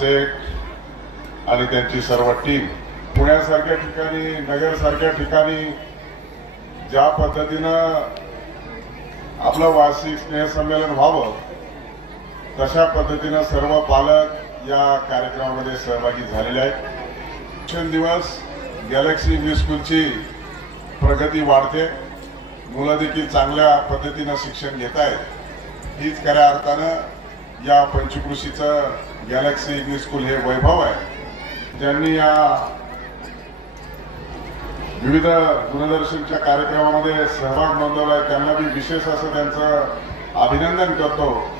शेख आणि त्यांची सर्व टीम पुण्यासारख्या ठिकाणी नगरसारख्या ठिकाणी ज्या पद्धतीनं आपलं वार्षिक स्नेहसंमेलन व्हावं तशा पद्धतीनं सर्व पालक या कार्यक्रमामध्ये सहभागी झालेले आहेत. शिक्षण दिवस गॅलेक्सी इंग्लिश स्कूलची प्रगती वाढते. मुलं देखील चांगल्या पद्धतीनं शिक्षण घेत आहेत हीच खऱ्या अर्थानं या पंचकृषीचं गॅलेक्सी इंग्लिश स्कूल हे वैभव आहे. ज्यांनी या विविध दूरदर्शनच्या कार्यक्रमामध्ये सहभाग नोंदवलाय त्यांना मी विशेष असं त्यांचं अभिनंदन करतो.